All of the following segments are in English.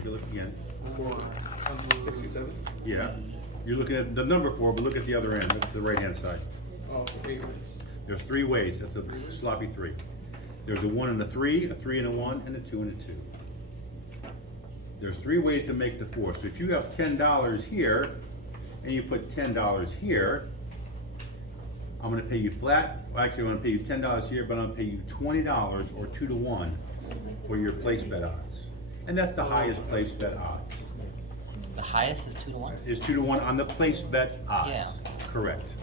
take a look again. 67? Yeah. You're looking at the number 4, but look at the other end, that's the right-hand side. Oh, 8 ways. There's 3 ways, that's a sloppy 3. There's a 1 and a 3, a 3 and a 1, and a 2 and a 2. There's 3 ways to make the 4. So if you have $10 here, and you put $10 here, I'm gonna pay you flat, well, actually, I'm gonna pay you $10 here, but I'm gonna pay you $20 or 2 to 1 for your place bet odds. And that's the highest place bet odds. The highest is 2 to 1? Is 2 to 1 on the place bet odds. Yeah. Correct.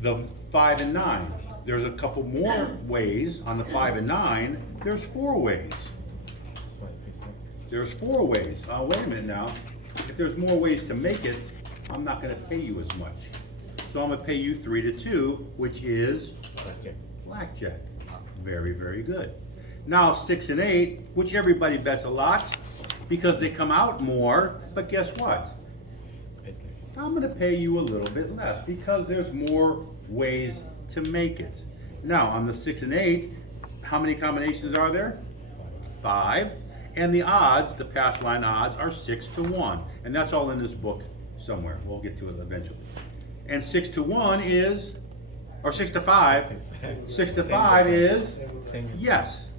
The 5 and 9, there's a couple more ways on the 5 and 9, there's 4 ways. There's 4 ways. Wait a minute now. If there's more ways to make it, I'm not gonna pay you as much. So I'm gonna pay you 3 to 2, which is blackjack. Very, very good. Now 6 and 8, which everybody bets a lot because they come out more, but guess what? I'm gonna pay you a little bit less because there's more ways to make it. Now on the 6 and 8, how many combinations are there? 5. And the odds, the pass line odds, are 6 to 1. And that's all in this book somewhere. We'll get to it eventually. And 6 to 1 is, or 6 to 5. 6 to 5 is, yes.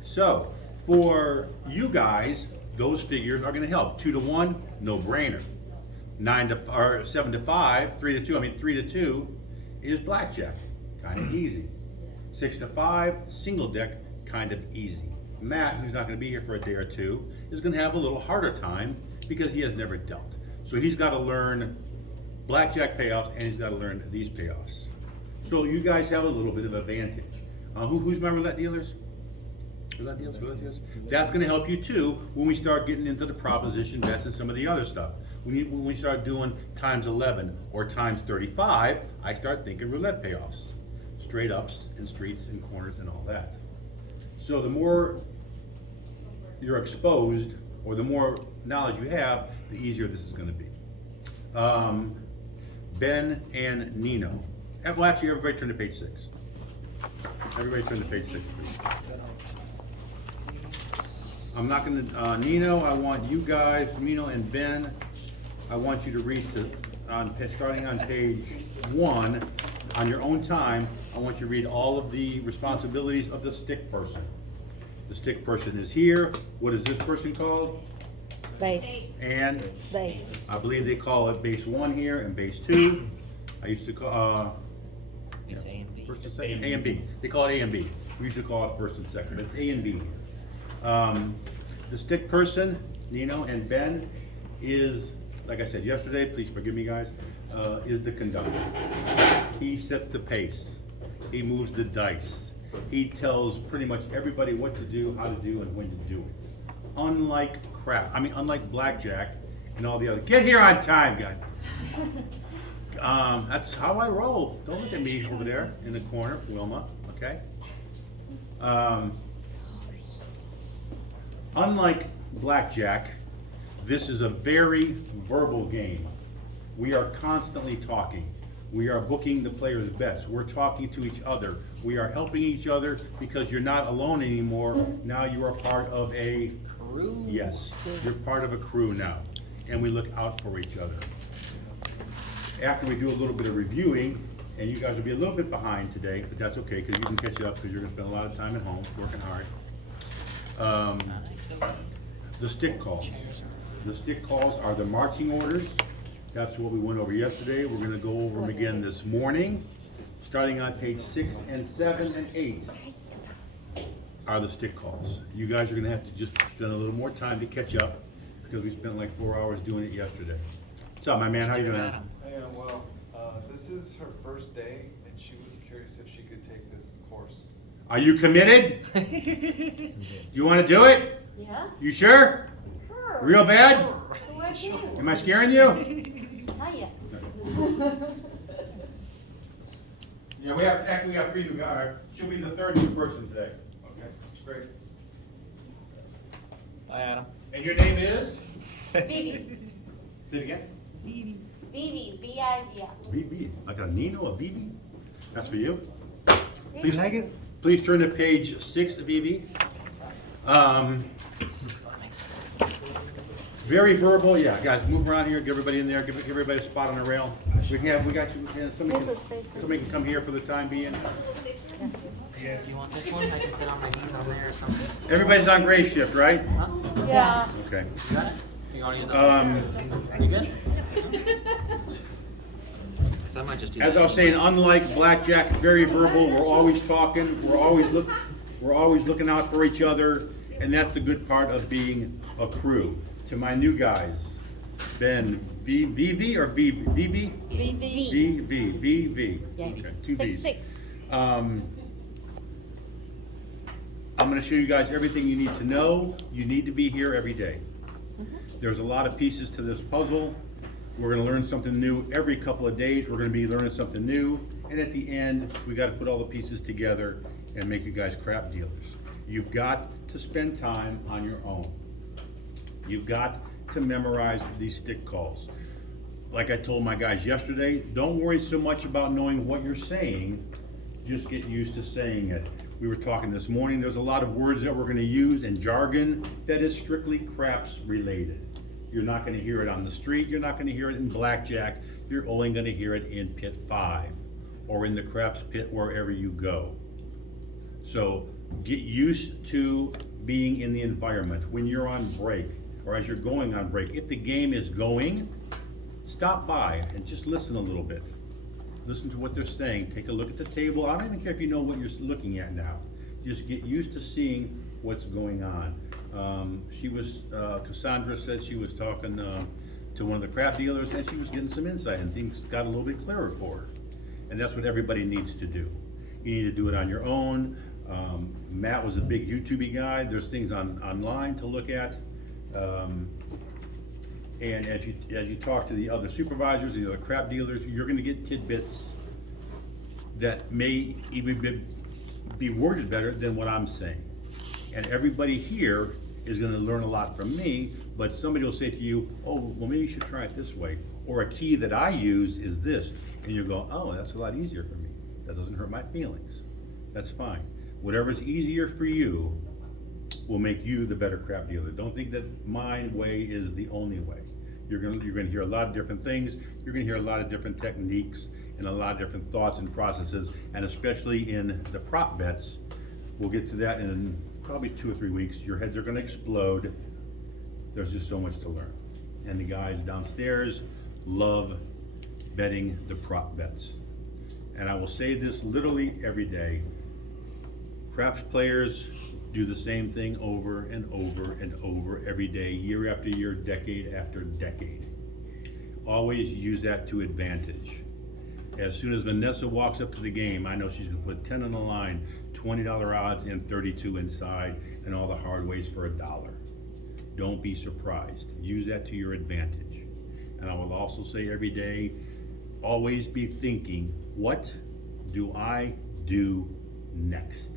So, for you guys, those figures are gonna help. 2 to 1, no brainer. 7 to 5, 3 to 2, 3 to 2 is blackjack, kind of easy. 6 to 5, single deck, kind of easy. Matt, who's not gonna be here for a day or two, is gonna have a little harder time because he has never dealt. So he's gotta learn blackjack payoffs and he's gotta learn these payoffs. So you guys have a little bit of advantage. Who's my roulette dealers? Roulette dealers? That's gonna help you too when we start getting into the proposition bets and some of the other stuff. When we start doing times 11 or times 35, I start thinking roulette payoffs. Straight ups and streets and corners and all that. So the more you're exposed, or the more knowledge you have, the easier this is gonna be. Ben and Nino. Well, actually, everybody turn to page 6. Everybody turn to page 6, please. I'm not gonna, Nino, I want you guys, Nino and Ben, I want you to read starting on page 1, on your own time, I want you to read all of the responsibilities of the stick person. The stick person is here. What is this person called? Base. And Base. I believe they call it base 1 here and base 2. I used to call, It's A and B. first and second, A and B. They call it A and B. We used to call it first and second, but it's A and B here. The stick person, Nino and Ben, is, like I said yesterday, please forgive me guys, is the conductor. He sets the pace. He moves the dice. He tells pretty much everybody what to do, how to do, and when to do it. Unlike blackjack and all the other. Get here on time, guy. That's how I roll. Don't look at me over there in the corner, Wilma. Okay. Unlike blackjack, this is a very verbal game. We are constantly talking. We are booking the players' bets. We're talking to each other. We are helping each other because you're not alone anymore. Now you are part of a Crew? Yes, you're part of a crew now, and we look out for each other. After we do a little bit of reviewing, and you guys will be a little bit behind today, but that's okay because you can catch up because you're gonna spend a lot of time at home working hard. The stick calls. The stick calls are the marching orders. That's what we went over yesterday. We're gonna go over them again this morning. Starting on page 6 and 7 and 8 are the stick calls. You guys are gonna have to just spend a little more time to catch up because we spent like 4 hours doing it yesterday. What's up, my man? How you doing? Hey, well, this is her first day, and she was curious if she could take this course. Are you committed? You wanna do it? Yeah? You sure? Sure. Real bad? Who are you? Am I scaring you? Not yet. Yeah, we have 3 new guys. She'll be the 3rd new person today. Okay, great. Bye, Adam. And your name is? Vivi. Say it again. Vivi. V-I-V-I. BB. Like a Nino, a BB? That's for you. Please like it? Please turn to page 6, BB. Very verbal, yeah, guys, move around here, get everybody in there, give everybody a spot on the rail. We got you, somebody can come here for the time being. Do you want this one? I can sit on my knees over here or something. Everybody's on gray shift, right? Huh? Yeah. Okay. You got it? You wanna use this one? You good? Cause I might just do that. As I was saying, unlike blackjack, very verbal, we're always talking, we're always looking out for each other, and that's the good part of being a crew. To my new guys, Ben, VV or VB? VV. VV. Yes. Okay, two V's. 6. I'm gonna show you guys everything you need to know. You need to be here every day. There's a lot of pieces to this puzzle. We're gonna learn something new every couple of days. We're gonna be learning something new. And at the end, we gotta put all the pieces together and make you guys crap dealers. You've got to spend time on your own. You've got to memorize these stick calls. Like I told my guys yesterday, don't worry so much about knowing what you're saying, just get used to saying it. We were talking this morning, there's a lot of words that we're gonna use and jargon that is strictly craps related. You're not gonna hear it on the street, you're not gonna hear it in blackjack, you're only gonna hear it in pit 5 or in the craps pit wherever you go. So get used to being in the environment when you're on break or as you're going on break. If the game is going, stop by and just listen a little bit. Listen to what they're saying, take a look at the table. I don't even care if you know what you're looking at now. Just get used to seeing what's going on. Cassandra said she was talking to one of the crap dealers and she was getting some insight and things got a little bit clearer for her. And that's what everybody needs to do. You need to do it on your own. Matt was a big YouTube guy. There's things online to look at. And as you talk to the other supervisors, the other crap dealers, you're gonna get tidbits that may even be worded better than what I'm saying. And everybody here is gonna learn a lot from me, but somebody will say to you, oh, well, maybe you should try it this way. Or a key that I use is this. And you go, oh, that's a lot easier for me. That doesn't hurt my feelings. That's fine. Whatever's easier for you will make you the better crap dealer. Don't think that my way is the only way. You're gonna hear a lot of different things. You're gonna hear a lot of different techniques and a lot of different thoughts and processes, and especially in the prop bets. We'll get to that in probably 2 or 3 weeks. Your heads are gonna explode. There's just so much to learn. And the guys downstairs love betting the prop bets. And I will say this literally every day. Craps players do the same thing over and over and over every day, year after year, decade after decade. Always use that to advantage. As soon as Vanessa walks up to the game, I know she's gonna put 10 on the line, $20 odds and 32 inside, and all the hard ways for $1. Don't be surprised. Use that to your advantage. And I will also say every day, always be thinking, what do I do next?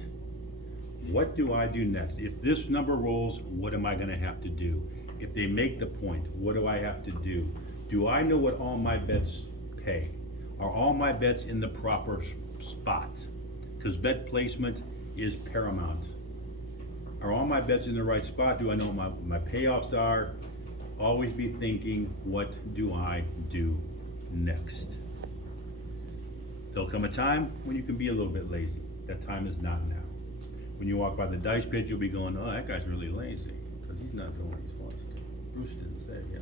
What do I do next? If this number rolls, what am I gonna have to do? If they make the point, what do I have to do? Do I know what all my bets pay? Are all my bets in the proper spot? Because bet placement is paramount. Are all my bets in the right spot? Do I know what my payoffs are? Always be thinking, what do I do next? There'll come a time when you can be a little bit lazy. That time is not now. When you walk by the dice pit, you'll be going, oh, that guy's really lazy, because he's not doing what he's supposed to. Bruce didn't say, yeah.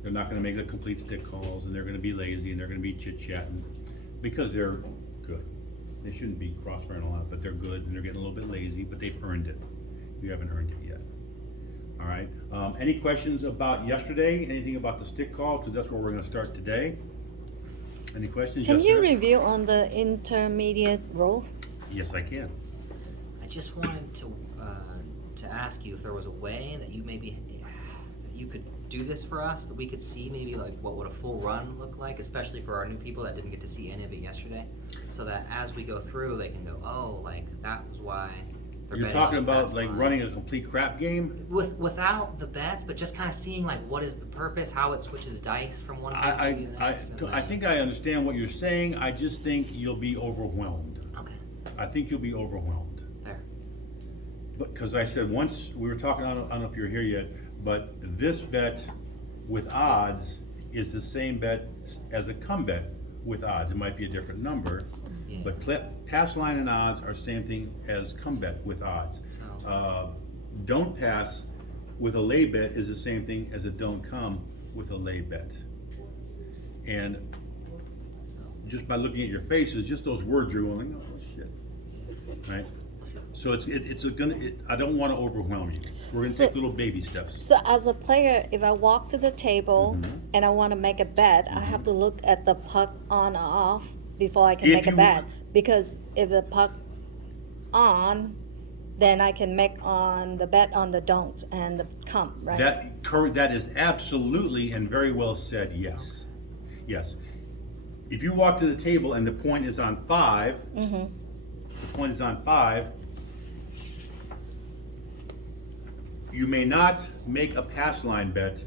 They're not gonna make the complete stick calls, and they're gonna be lazy, and they're gonna be chit-chatting, because they're good. They shouldn't be cross-firing a lot, but they're good, and they're getting a little bit lazy, but they've earned it. You haven't earned it yet. All right, any questions about yesterday? Anything about the stick call, because that's where we're gonna start today? Any questions? Can Yes, you sir? review on the intermediate roles? Yes, I can. I just wanted to ask you if there was a way that you could do this for us, that we could see maybe like what would a full run look like, especially for our new people that didn't get to see any of it yesterday, so that as we go through, they can go, oh, like that was why. they're You're betting on talking the about bets like line. running a complete crap game? Without the bets, but just kind of seeing like what is the purpose, how it switches dice from one game to the next. and I then- think I understand what you're saying. I just think you'll be overwhelmed. Okay, I think you'll be overwhelmed. there. Because I said once, we were talking, I don't know if you're here yet, but this bet with odds is the same bet as a come bet with odds. It might be a different number, Yeah. but pass line and odds are same thing as come bet with odds. So- Don't pass with a lay bet is the same thing as a don't come with a lay bet. And just by looking at your faces, just those words you're going, oh shit, right? So I don't want to overwhelm you. We're gonna So- take little baby steps. So as a player, if I walk to the table Mm-hmm. and I want to make a bet, I have to look at the puck on or off before I can If make a you- bet. Because if the puck on, then I can make on the bet on the don'ts and the come, right? That is absolutely and very well said, yes. Yes. If you walk to the table and the point is on 5, Mm-hmm. the point is on 5, you may not make a pass line bet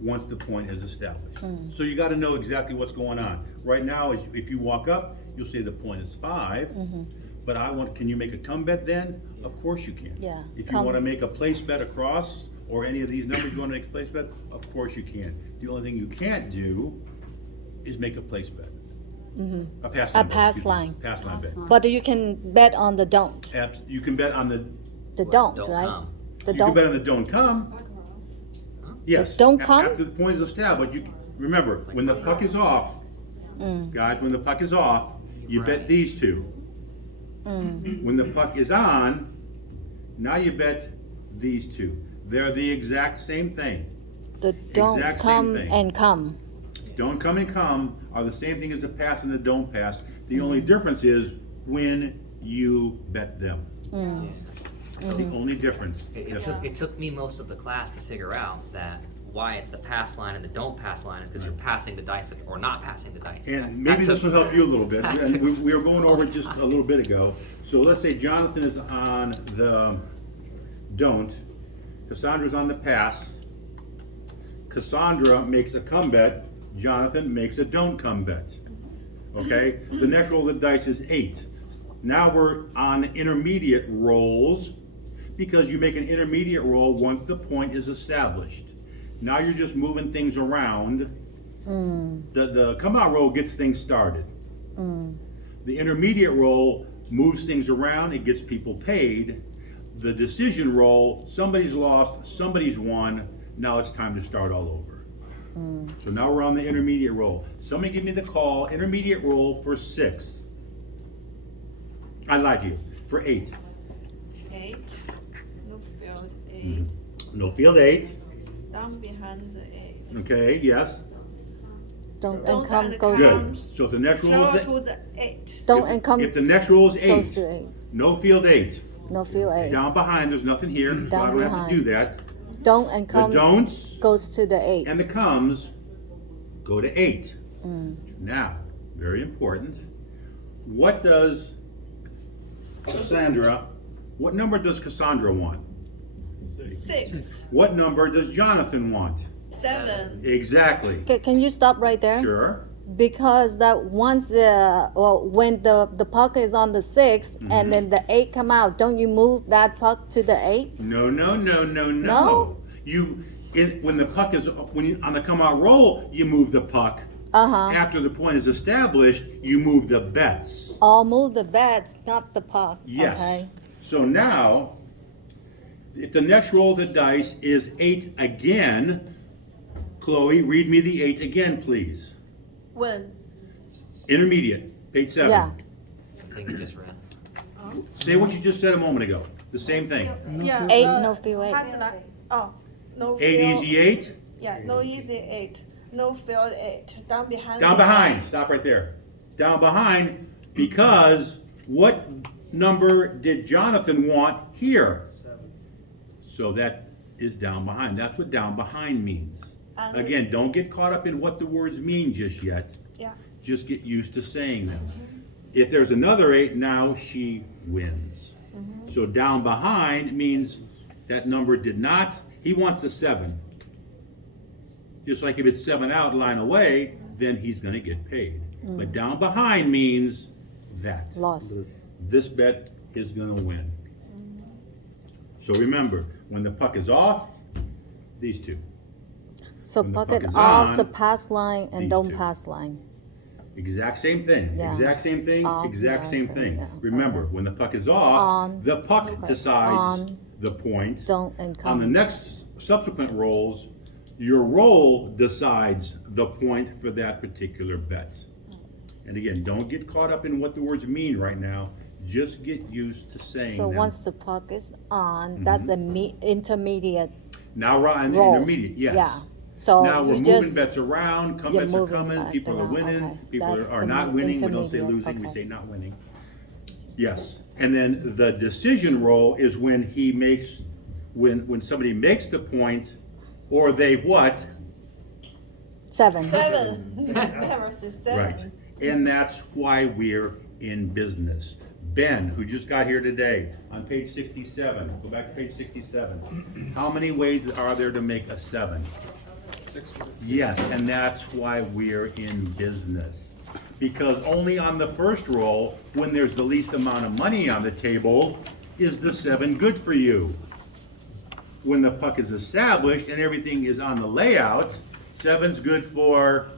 once the point is established. So you gotta know exactly what's going on. Right now, if you walk up, you'll say the point is 5, but can you make a come bet then? Of course you can. Yeah, If you come. wanna make a place bet across, or any of these numbers you wanna make a place bet, of course you can. The only thing you can't do is make a place bet. A pass A line bet, pass excuse me. line. Pass line bet. But you can bet on the don't, You can bet on the, the What, don't, don't right? come? The you can bet don't. on the don't come. Yes. don't a- come? After the point is established, remember, when the puck is off, guys, when the puck is off, you bet Right. these two. When the puck is on, now you bet these two. They're the exact same thing. The don't exact same come thing. and come. Don't come and come are the same thing as the pass and the don't pass. The only difference is when you bet them. That's the only difference. It took me most of the class to figure out that why it's the pass line and the don't pass line is because you're passing the dice or not passing the dice. And That maybe this took- will help you a little bit. that And took we were going over it all just time. a little bit ago. So let's say Jonathan is on the don't, Cassandra's on the pass. Cassandra makes a come bet, Jonathan makes a don't come bet. Okay? The next roll of the dice is 8. Now we're on intermediate rolls because you make an intermediate roll once the point is established. Now you're just moving things around. The come out roll gets things started. The intermediate roll moves things around, it gets people paid. The decision roll, somebody's lost, somebody's won, now it's time to start all over. So now we're on the intermediate roll. Somebody give me the call, intermediate roll for 6. I lied to you, for 8. 8, no field 8, No field 8, down behind the 8. okay, yes, Don't and Don't come and goes good. come. So if the next roll Travel is to the 8. don't and come if the next roll is goes 8, to 8. no field 8. No field 8. Down behind, there's nothing here, so I Down don't have to do behind. that. Don't and The come don'ts goes to the 8. and the comes go to 8. Now, very important, what does what number does Cassandra want? 6, What number does Jonathan want? 7, Exactly. Can you stop right there? Sure. Because that once when the puck is on the 6 and then the 8 come out, don't you move that puck to the 8? No. No? When the puck is on the come out roll, you move the puck. After the point is established, you move the bets. Or move the bets, not the puck. Yes. Okay. So now, if the next roll of the dice is 8 again, Chloe, read me the 8 again, please. when Intermediate, page 7. Yeah. The thing you just read. Say what you just said a moment ago. The same thing. yeah, 8, no field 8. pass line. Oh, no 8 field. easy 8. Yeah, no easy 8, no field 8, down behind. Down the behind. Stop right there. Down behind because what number did Jonathan want here? 7. So that is down behind. That's what down behind means. And Again, don't get caught up in what the words mean just yet. Yeah. Just get used to saying them. If there's another 8, now she wins. So down behind means that number did not, he wants the 7. Just like if it's 7 out, line away, then he's gonna get paid. But down behind means that. Lost. This bet is gonna win. So remember, when the puck is off, these two. So When the puck puck it is off the on, pass line and these don't two. pass line. Exact same thing, Yeah. exact same thing, Off, exact yeah, same so, thing. yeah, Remember, okay. when the puck is off, On, the puck okay, decides on, the point. Don't and come. On the next subsequent rolls, your roll decides the point for that particular bet. And again, don't get caught up in what the words mean right now. Just get used to saying So them. once the puck is on, that's a intermediate Now, in the rolls. intermediate, yes. Yeah. So Now we're you moving just bets around, you're comebacks are moving coming, back people are around, winning, okay. people That's are the not winning, we don't say intermediate, losing, we okay. say not winning. Yes, and then the decision roll is when he makes, when somebody makes the point, or they what? seven. Never say seven. Right, and that's why we're in business. Ben, who just got here today, on page 67, go back to page 67. How many ways are there to make a 7? 6. Yes, and that's why we're in business. Because only on the first roll, when there's the least amount of money on the table, is the 7 good for you. When the puck is established and everything is on the layout, 7's good for,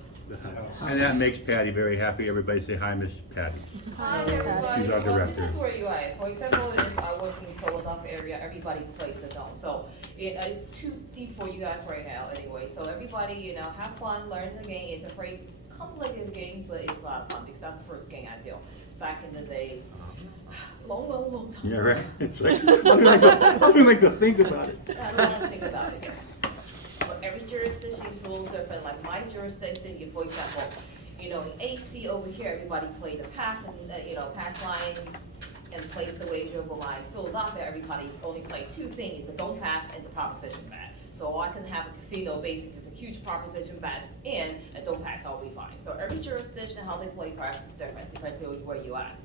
and that makes Patty very happy. Everybody say hi, Miss Patty. Hi everybody. She's our Well, director. depends where you are. For example, if I work in Philadelphia area, everybody plays the dome. So it's too deep for you guys right now anyway. So everybody, have fun, learn the game. It's a very complicated game, but it's a lot of fun because that's the first game I did back in the day. Long time. Yeah, right? It's like, I don't even like to think about it. I don't think about it. But every jurisdiction is a little different. Like my jurisdiction, for example, in AC over here, everybody play the pass and, pass line and place the wager. But my Philadelphia, everybody only play 2 things, the don't pass and the proposition bet. So I can have a casino basically just a huge proposition bets and a don't pass, I'll be fine. So every jurisdiction, how they play cards is different depending on where you at.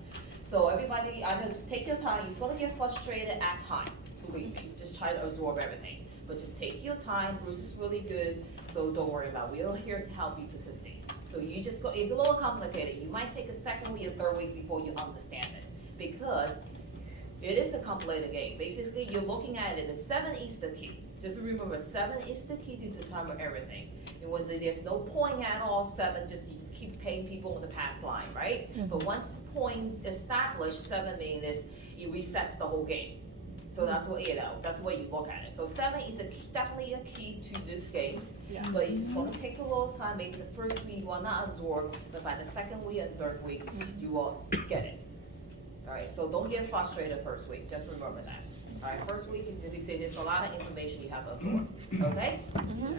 So everybody, I know, just take your time. You're gonna get frustrated at time, believe me. Just try to absorb everything. But just take your time. Bruce is really good, so don't worry about it. We're here to help you to succeed. So you just go, it's a little complicated. You might take a second week or third week before you understand it. Because it is a complicated game. Basically, you're looking at it as 7 is the key. Just remember, 7 is the key to determine everything. And when there's no point at all, 7, you just keep paying people on the pass line, right? But once the point established, 7 means it resets the whole game. So that's what, that's the way you look at it. So 7 is definitely a key to this game. But you just want to take a little time. Maybe the first week you will not absorb, but by the second week and third week, you will get it. All right, so don't get frustrated first week. Just remember that. All right, first week is because there's a lot of information you have to absorb. Okay?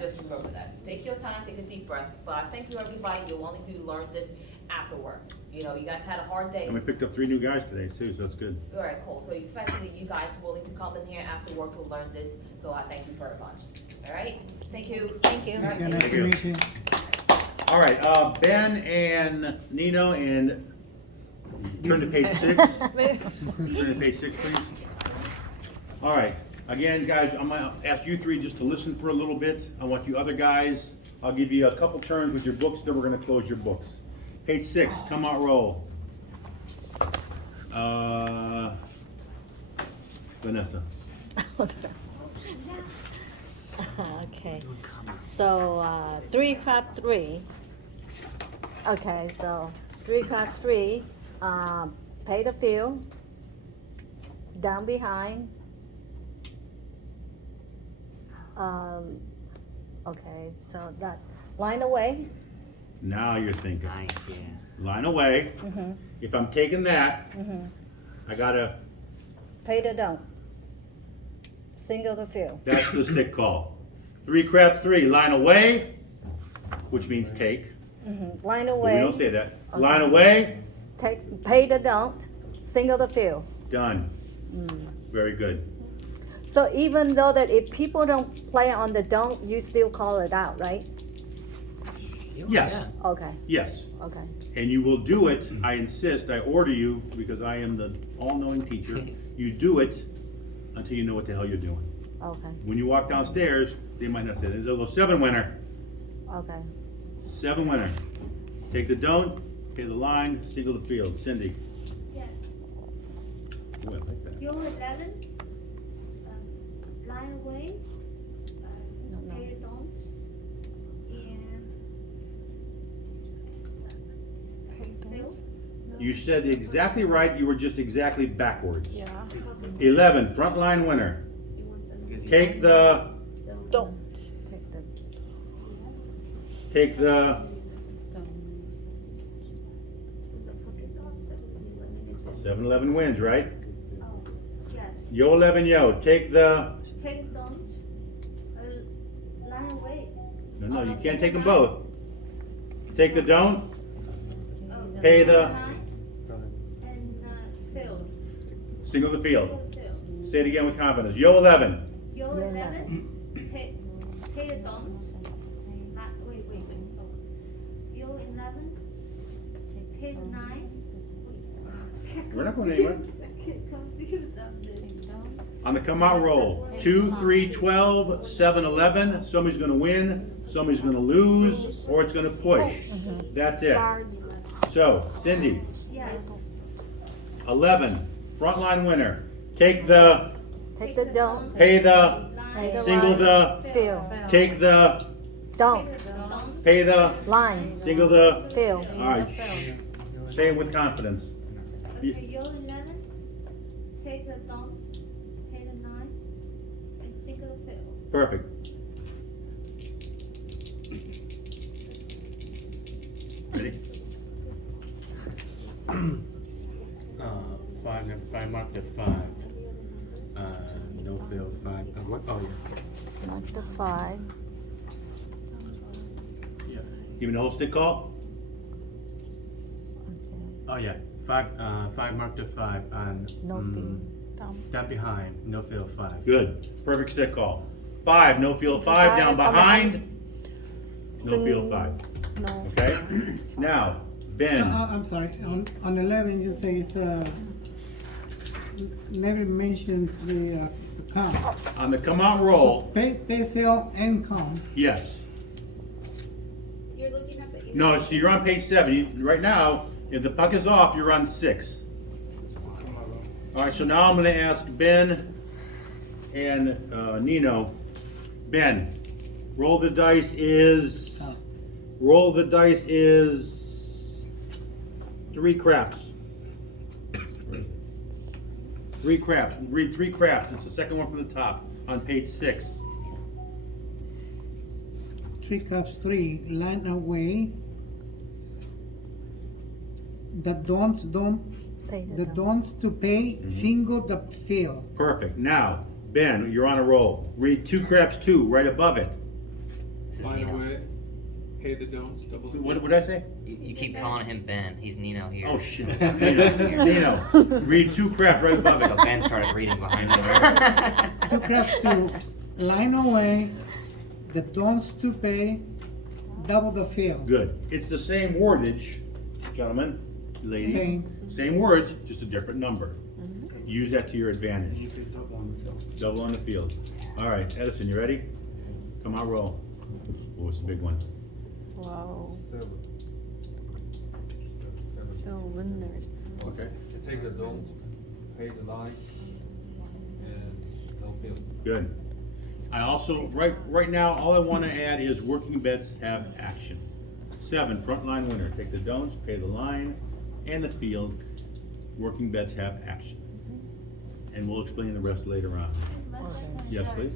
Just remember that. Just take your time, take a deep breath. But I thank you, everybody. You wanted to learn this after work. You guys had a hard day. And we picked up 3 new guys today too, so that's good. All right, cool. So especially you guys willing to come in here after work to learn this. So I thank you very much. All right? Thank you. Thank you. All right, Yeah, thank nice you. to meet you. All right, Ben and Nino, and turn to page 6. Turn to page 6, please. All right, again, guys, I'm gonna ask you 3 just to listen for a little bit. I want you other guys, I'll give you a couple turns with your books, then we're gonna close your books. Page 6, come out, roll. Vanessa. Okay, so 3 crab 3. Okay, so 3 crab 3. Pay the field. Down behind. Okay, so that line away. Now you're thinking. Nice, yeah. Line away. If I'm taking that, I gotta, Pay the don't. Single the field. that's the stick call. 3 craps 3, line away, which means take. Line But away. we don't say that. Line away, Pay the don't. Single the field. done. Very good. So even though that if people don't play on the don't, you still call it out, right? Yes. Yeah. Okay, Yes. okay. And you will do it, I insist, I order you, because I am the all-knowing teacher, you do it until you know what the hell you're doing. Okay, When you walk downstairs, they might not say, there's a little 7 winner, okay. 7 winner. Take the don't, pay the line, single the field. Cindy? Yes. Ooh, I like that. You're 11? line away, pay don't, and fill. You said exactly right, you were just exactly backwards. Yeah. 11, front line winner. Take the, Don't. Take the, take the 7-Eleven wins, right? Oh, yes. Yo 11 yo, take the, Take don't, line away. no, you can't take them both. Take the don't, Oh, pay the, line and fill. single the field. Fill. Say it again with confidence. Yo 11, Yo 11, pay the don't. Wait. Oh. Yo 11, pay the 9. we're not going anywhere. Confused on this. On the come out roll, 2, 3, 12, 7, 11. Somebody's gonna win, somebody's gonna lose, or it's gonna push. That's it. So, Cindy, Yes. 11, frontline winner. Take the, take the don't, pay the, pay the single line, the, fill, take the, don't, pay the, line, single the. fill. Alright, say it with confidence. Okay, yo 11, take the don't, pay the 9, and single fill. Perfect. Ready? Five mark the 5. No fill 5. What? Oh, yeah. Mark the 5. Give me the whole stick call? Oh, yeah. 5 mark the 5 and No field. down behind. No fill 5. Good. Perfect stick call. 5, no field 5, down behind. No field 5. No. Okay? Now, Ben. I'm sorry, on 11 you say it's, never mentioned the count. On the come out roll, Pay, fill, and count. yes. You're looking at the. No, so you're on page 7. Right now, if the puck is off, you're on 6. All right, so now I'm gonna ask Ben and Nino. Ben, roll the dice is 3 craps. 3 craps. Read 3 craps. It's the second one from the top on page 6. 3 cups, 3, line away. The don'ts Pay the don't. don'ts to pay, single the fill. Perfect. Now, Ben, you're on a roll. Read 2 craps 2 right above it. This is Line Nino. away. Pay the don'ts. Double the What did I say? You keep calling him Ben. He's Nino here. Oh shit. Nino, read 2 craps right above So it. Ben started reading behind him. 2 cups, 2, line away. The don'ts to pay, double the fill. Good. It's the same wordage, gentlemen, ladies. Same. Words, just a different number. Use that to your advantage. You can double on the cell. Double on the field. All right, Edison, you ready? Come on, roll. Oh, what's the big one? Wow. So winners. Okay. You take the don't, pay the line, and no bill. Good. I also, right now, all I want to add is working bets have action. 7, frontline winner. Take the don'ts, pay the line, and the field. Working bets have action. And we'll explain the rest later on. Yes, please.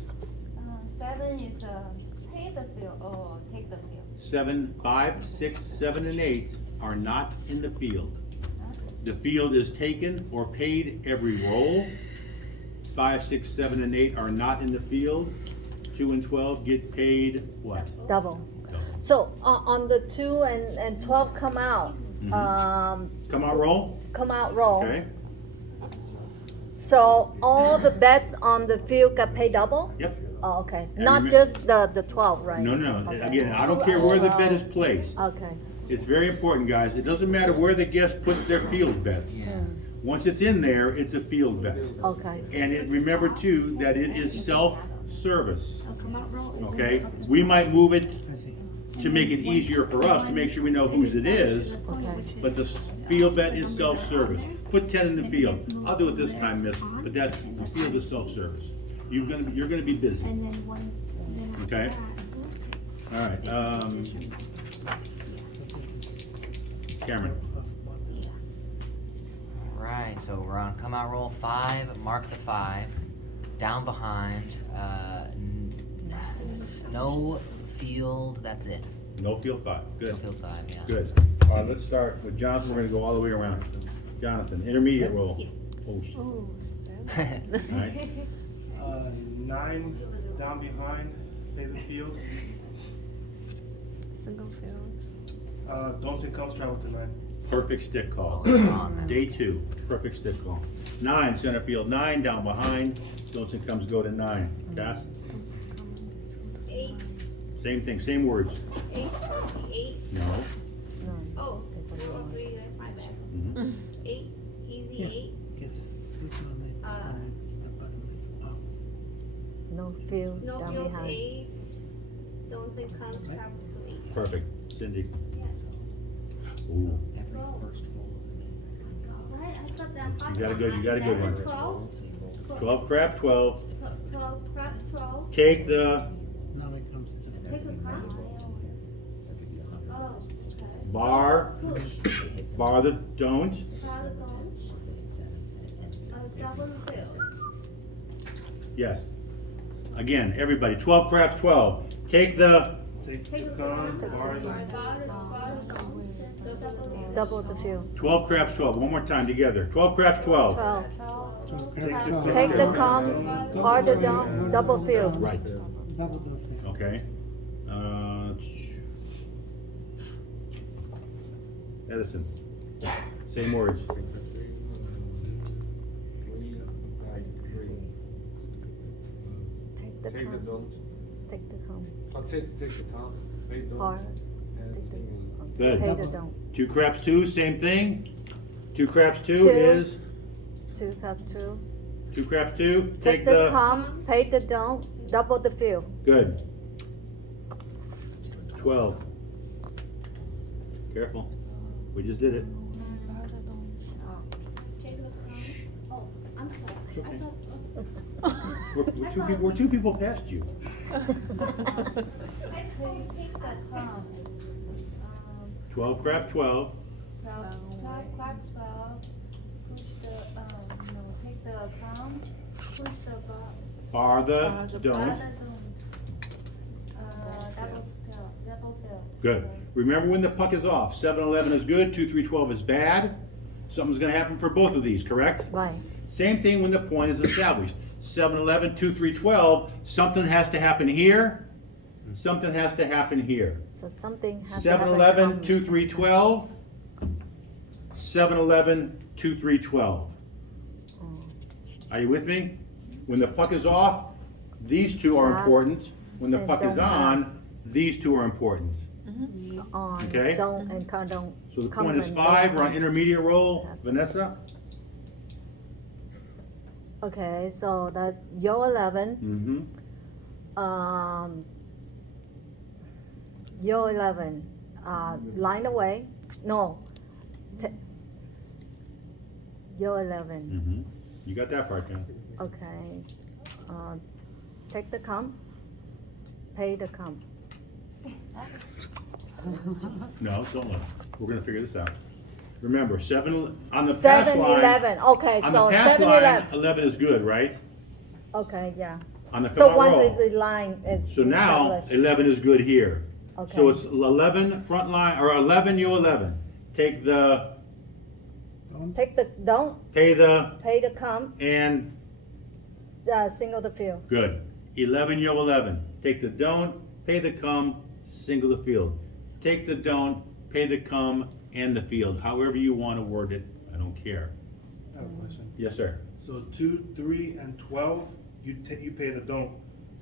7 is pay the fill or take the fill. 7, 5, 6, 7, and 8 are not in the field. The field is taken or paid every roll. 5, 6, 7, and 8 are not in the field. 2 and 12 get paid what? Double. So on the 2 and 12 come out, Come out roll? come out roll. Okay. So all the bets on the field got paid double? Yep. Oh, okay. And Not remem- just the 12, right? No. Okay. Again, I don't care where the bet is placed. Okay. It's very important, guys. It doesn't matter where the guest puts their field bets. Once it's in there, it's a field bet. Okay. And remember too, that it is self-service. Okay? We might move it I see. to make it easier for us, to make sure we know whose it is, Okay. but the field bet is self-service. Put 10 in the field. I'll do it this time, miss, but the field is self-service. you're gonna be busy. And then once, then after Okay. that, All right, Cameron. Right, so we're on come out roll 5, mark the 5, down behind, snow field, that's it. No field 5, No good, field 5, yeah. good. All right, let's start with Jonathan, we're gonna go all the way around. Jonathan, intermediate roll. Oh, Ooh, all right, 9 down behind, pay the field. single field. Don't say comes travel tonight. perfect stick call. Come on, man. Day 2, perfect stick call. 9, center field, 9, down behind, Johnson comes go to 9. Pass, 8, same thing, same words. 8, 8. No. Oh, roll 3, my bad. Mhm. 8, easy Yeah. 8. Yes, this one is, the button is off. No field No down field behind. 8. Don't say comes travel to 8. Perfect, Cindy. Ooh, What? I thought that You got a good- you got a good one. 12. 12 crap, 12. 12, crabs 12. Take the Now it comes to the. Take a crab. Oh, okay. bar, Push. bar the don't. Crab don't. Double field. Yes. Again, everybody, 12 craps, 12. Take the, Take Take the a con, crab. bar the Double the field. 12 craps, 12. One more time together. 12 craps, 12. 12. Take Take the com, bar the dome, double field. Right. Double the thing. Okay. Edison. Same words. Take the Take the com, don't. take the com, Take the con, pay don't. bar, and take thing Good. pay the dome. 2 craps, 2, same thing. 2 craps, 2 Two. is, 2 cup 2. 2 craps, 2. Take the com, pay the dome, double the field. Good. 12. Careful. We just did it. Take the crab. Oh, I'm sorry. It's okay. I thought. We're 2 people past you. I couldn't take that song. 12 crap, 12. Crab 12. Push the, no, take the com. Push the bar. Bar the don't. Double fill. Good. Remember when the puck is off. 7-11 is good, 2-3-12 is bad. Something's gonna happen for both of these, correct? Right. Same thing when the point is established. 7-11, 2-3-12, something has to happen here. Something has to happen here. So something has to happen. 7-11, 2-3-12. 7-11, 2-3-12. Are you with me? When the puck is off, these 2 are Pass important. When the and puck is don't pass. on, these 2 are important. On, Okay. don't, and con, don't. So the come point is and 5, don't. we're on intermediate roll. Vanessa? Okay, so that's your 11. Mm-hmm. Your 11, line away, no. Your 11, Mm-hmm. You got that part, John. okay. Take the com, pay the com. No, don't look. We're gonna figure this out. Remember, 7, on the pass line. 7-11, okay, On so the pass 7-11, line, 11 is good, right? okay, yeah. On the come So out once roll. it's a line, it's So now, established. 11 is good here. Okay. So it's 11 front line, or 11, you 11. Take the, Don't. Take the, don't, pay the, pay the com, and, single the field. good. 11, you 11. Take the don't, pay the come, single the field. Take the don't, pay the come, and the field. However you want to word it, I don't care. I have a question. Yes, sir. So 2, 3, and 12, you pay the don't.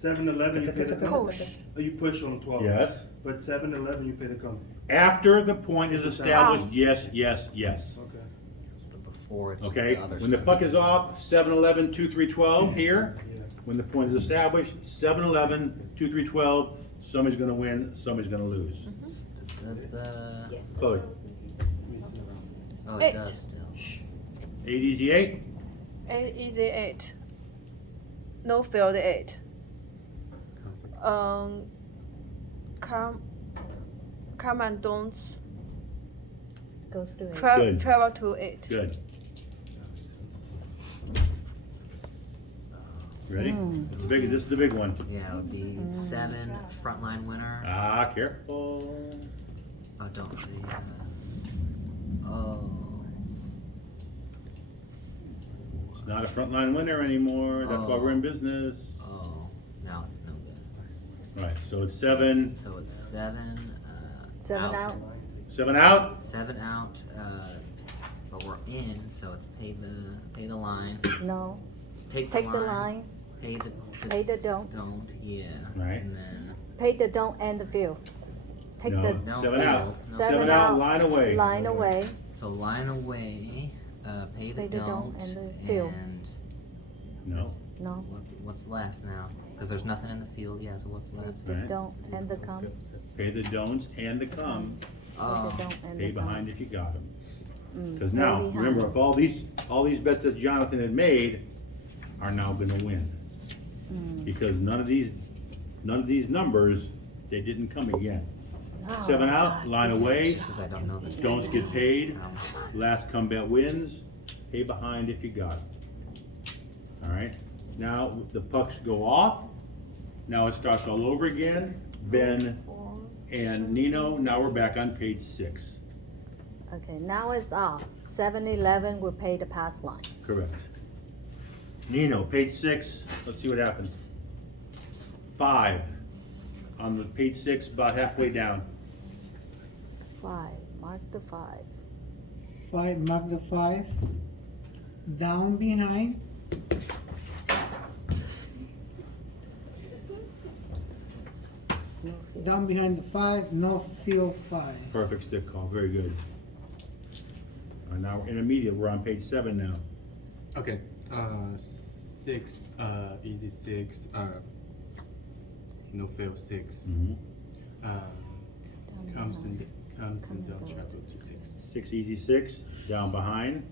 7-11, you pay the don't. Push. Oh, you push on 12. Yes. But 7-11, you pay the come. After the point is established, yes, yes, yes. Okay. But before it's Okay, the other when the stuff. puck is off, 7-11, 2-3-12 here. Yeah. When the point is established, 7-11, 2-3-12, somebody's gonna win, somebody's gonna lose. Does the, Chloe, oh, it does still. 8 easy 8, 8 easy 8. no field 8. Comes in. Come and don'ts Goes to 8. Good. travel to 8. Good. Ready? This is the big one. Yeah, it would be 7, frontline winner. Ah, careful. Oh, don't see. Oh. It's not a frontline winner anymore. That's why we're in business. Oh. Now it's no good. Right, so it's 7. So it's 7. 7 out. 7 out? 7 out. But we're in, so it's pay the line. No. Take Take the line. Pay the Pay the don't. don't. Yeah. Right. And then Pay the don't and the field. Take No. the no 7 out. field, no 7 7 out, out. line away. line away. So line away, pay the Pay the don't, don't and the field. and No. No. what's left now? Because there's nothing in the field, yeah, so what's left? The Right. don't and the come. Pay the don'ts and the come. Pay Oh, the don't and Pay the come. behind if you got them. Because Pay now, behind. remember, if all these bets that Jonathan had made are now gonna win. Because none of these numbers, they didn't come again. Oh, 7 out, God, line this away, because I don't know the. don'ts get paid, last come bet wins, pay behind if you got it. Alright, now the pucks go off, now it starts all over again, Ben and Nino, now we're back on page 6. Okay, now it's off. 7-11 will pay the pass line. Correct. Nino, page 6, let's see what happens. 5, on the page 6, about halfway down. 5. Mark the 5. 5, mark the 5. Down behind. Down behind the 5, no field 5. Perfect stick call, very good. Now we're intermediate, we're on page 7 now. Okay. 6. Easy 6. No fail 6. Mhm. Comes and don't travel to 6. 6 easy 6, down behind,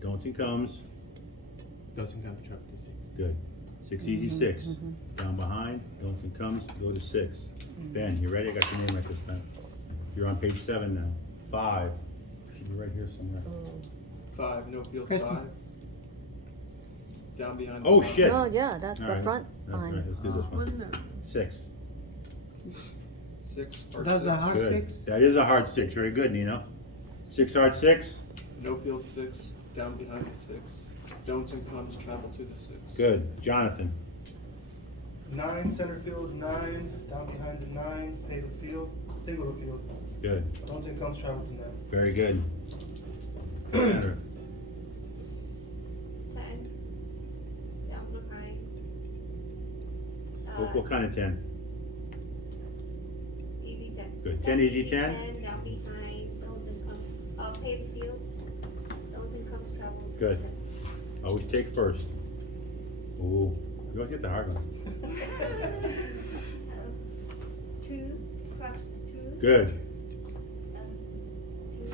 don'ts and comes, Doesn't come to travel to 6. good. 6 easy 6, down behind, don'ts and comes, go to 6. Ben, you ready? I got your name right this time. You're on page 7 now. 5, should be right here somewhere. 5. No field Question. 5. Down behind. Oh, the five. shit. Oh, yeah, that's the Alright, front that's right, line. let's do this one. 6, 6 or That's the 6. hard good. 6. That is a hard 6, very good, Nino. 6 hard 6, No field 6. Down behind the 6. Don'ts and comes travel to the 6. good. Jonathan, 9, center field, 9, down behind the 9, pay the field, single the field. good, Don't say comes travel to 9. very good. Tanner, 10. Down behind. what kind of 10? Easy 10. Good. 10 easy 10? 10 down behind. Don'ts and comes. Pay the field. Don'ts and comes travel. to Good. 10. Always take first. Ooh, you always get the hard ones. 2. Craps 2. Good. 2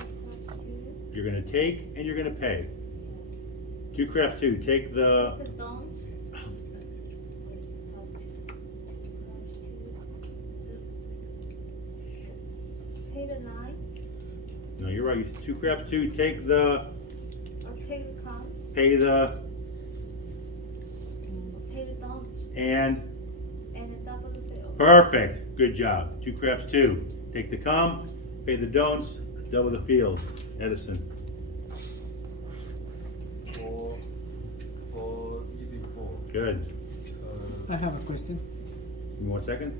craps 2. You're gonna take and you're gonna pay. 2 craps 2, take the, The don'ts. Pay the 9. no, you're right, 2 craps 2, take the, Or take the come. pay the, Pay the don'ts. and, And the double the field. perfect, good job. 2 craps 2, take the come, pay the don'ts, double the field. Edison, 4, easy 4. good. I have a question. Give me 1 second.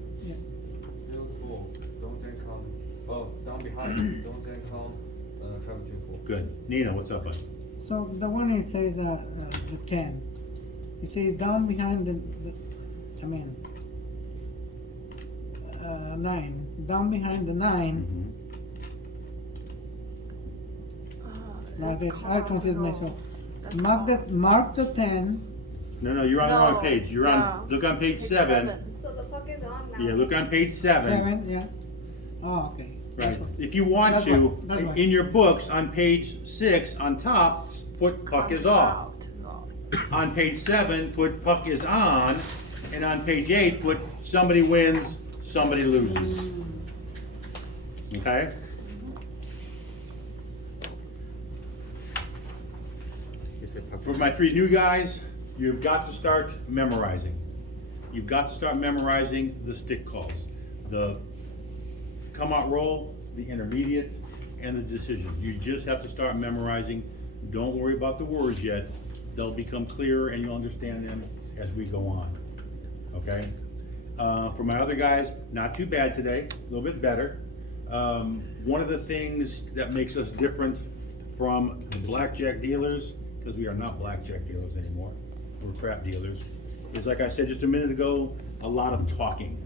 Field 4, don't say come. Oh, down behind, don't say come, travel to 4. Good. Nina, what's up, bud? So the one it says the 10. It says down behind the 9. Down behind the 9. I confused myself. Mark the 10. No, you're on the wrong page. You're on, No. look on page 7. So the puck is on now. Yeah, look on page 7. 7, yeah. Oh, okay. Right. If you want That's to, what- that's what. in your books, on page 6, on top, put puck is off. On page 7, put puck is on, and on page 8, put somebody wins, somebody loses. Okay? You said puck. For my 3 new guys, you've got to start memorizing. You've got to start memorizing the stick calls. The come out roll, the intermediate, and the decision. You just have to start memorizing. Don't worry about the words yet. They'll become clearer and you'll understand them as we go on. Okay? For my other guys, not too bad today, a little bit better. One of the things that makes us different from the blackjack dealers, because we are not blackjack dealers anymore, we're crap dealers, is like I said just a minute ago, a lot of talking.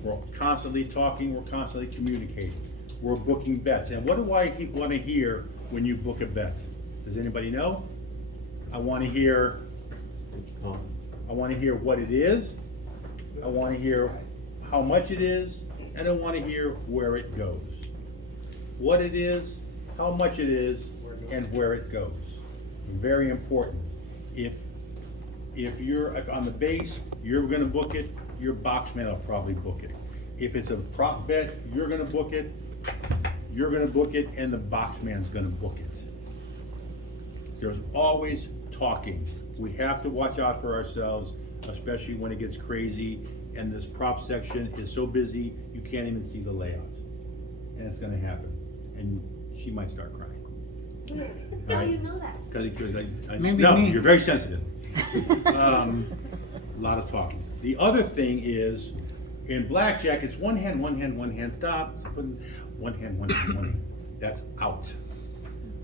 We're constantly talking, we're constantly communicating. We're booking bets. And what do I want to hear when you book a bet? Does anybody know? I want to hear what it is. I want to hear how much it is, and I want to hear where it goes. What it is, how much it is, and where it goes. Very important. If on the base, you're gonna book it, your boxman will probably book it. If it's a prop bet, you're gonna book it, and the boxman's gonna book it. There's always talking. We have to watch out for ourselves, especially when it gets crazy and this prop section is so busy, you can't even see the layouts. And it's gonna happen. And she might start crying. How do you know that? Because Maybe no, me. you're very sensitive. A lot of talking. The other thing is, in blackjack, it's one hand, stop. One hand. That's out.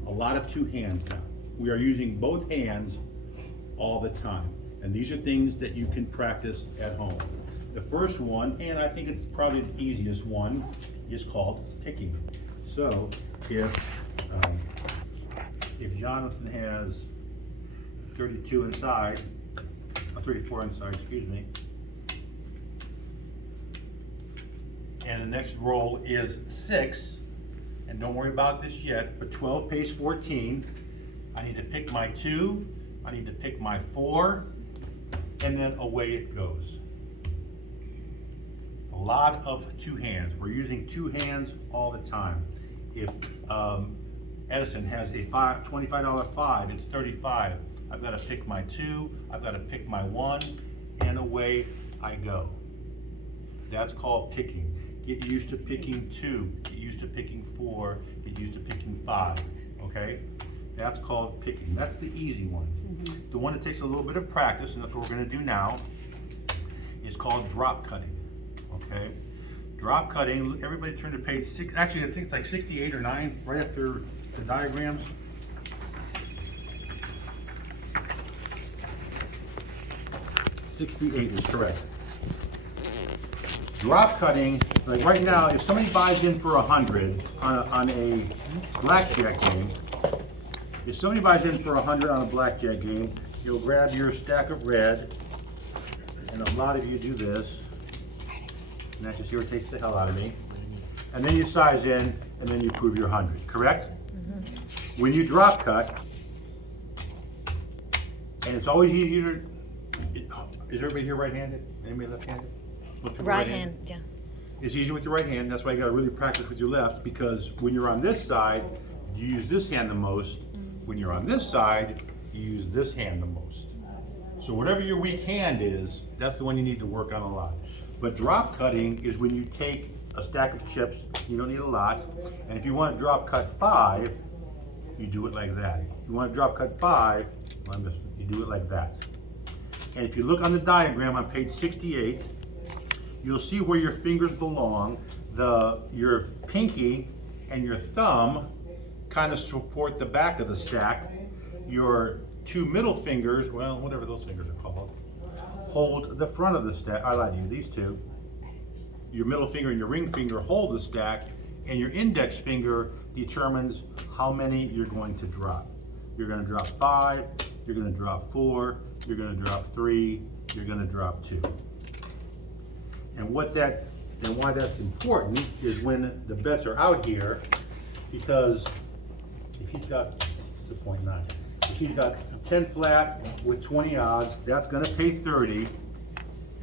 A lot of 2 hands now. We are using both hands all the time. And these are things that you can practice at home. The first one, and I think it's probably the easiest one, is called picking. So if Jonathan has 32 inside, 34 inside, excuse me, and the next roll is 6, and don't worry about this yet, but 12 pays 14. I need to pick my 2, I need to pick my 4, and then away it goes. A lot of 2 hands. We're using 2 hands all the time. If Edison has a $25 5, it's 35. I've got to pick my 2, I've got to pick my 1, and away I go. That's called picking. Get used to picking 2, get used to picking 4, get used to picking 5, okay? That's called picking. That's the easy one. The one that takes a little bit of practice, and that's what we're gonna do now, is called drop cutting, okay? Drop cutting, everybody turn to page 6, actually I think it's like 68 or 9, right after the diagrams. '68 is correct. Drop cutting, like right now, if somebody buys in for 100 on a blackjack game, if somebody buys in for 100 on a blackjack game, you'll grab your stack of red, and a lot of you do this, and that just irritates the hell out of me. And then you size in, and then you prove your 100, correct? When you drop cut, and it's always easier, is everybody here right-handed? Anybody left-handed? Most people Right hand, yeah. It's easier with your right hand, that's why you gotta really practice with your left, because when you're on this side, you use this hand the most. When you're on this side, you use this hand the most. So whatever your weak hand is, that's the one you need to work on a lot. But drop cutting is when you take a stack of chips, you don't need a lot, and if you want to drop cut 5, you do it like that. If you want to drop cut 5, you do it like that. And if you look on the diagram on page 68, you'll see where your fingers belong. Your pinky and your thumb kind of support the back of the stack. Your 2 middle fingers, well, whatever those fingers are called, hold the front of the stack. I lied to you, these 2. Your middle finger and your ring finger hold the stack, and your index finger determines how many you're going to drop. You're going to drop 5, you're going to drop 4, you're going to drop 3, you're going to drop 2. And why that's important is when the bets are out here, because if he's got 6.9, if he's got 10 flat with 20 odds, that's gonna pay 30.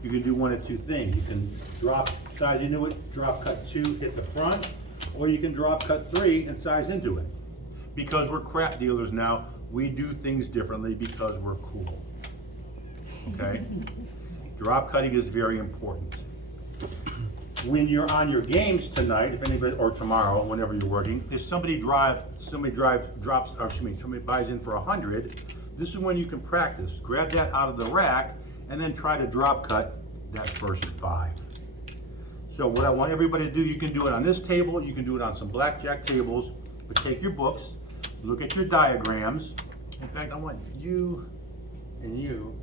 You can do one of two things. You can drop size into it, drop cut 2, hit the front, or you can drop cut 3 and size into it. Because we're crap dealers now, we do things differently because we're cool. Okay? Drop cutting is very important. When you're on your games tonight, if anybody, or tomorrow, whenever you're working, if somebody buys in for 100, this is when you can practice. Grab that out of the rack and then try to drop cut that first 5. So what I want everybody to do, you can do it on this table, you can do it on some blackjack tables, but take your books, look at your diagrams. In fact, I want you and you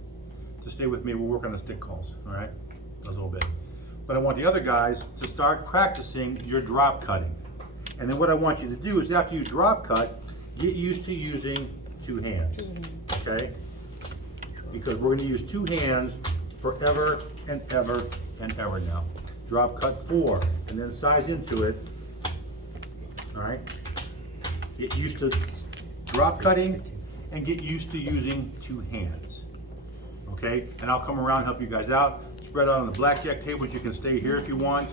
to stay with me. We'll work on the stick calls, all right? A little bit. But I want the other guys to start practicing your drop cutting. And then what I want you to do is after you drop cut, get used to using 2 hands, okay? Because we're gonna use 2 hands forever and ever and ever now. Drop cut 4, and then size into it, all right? Get used to drop cutting and get used to using 2 hands, okay? And I'll come around and help you guys out. Spread out on the blackjack tables. You can stay here if you want.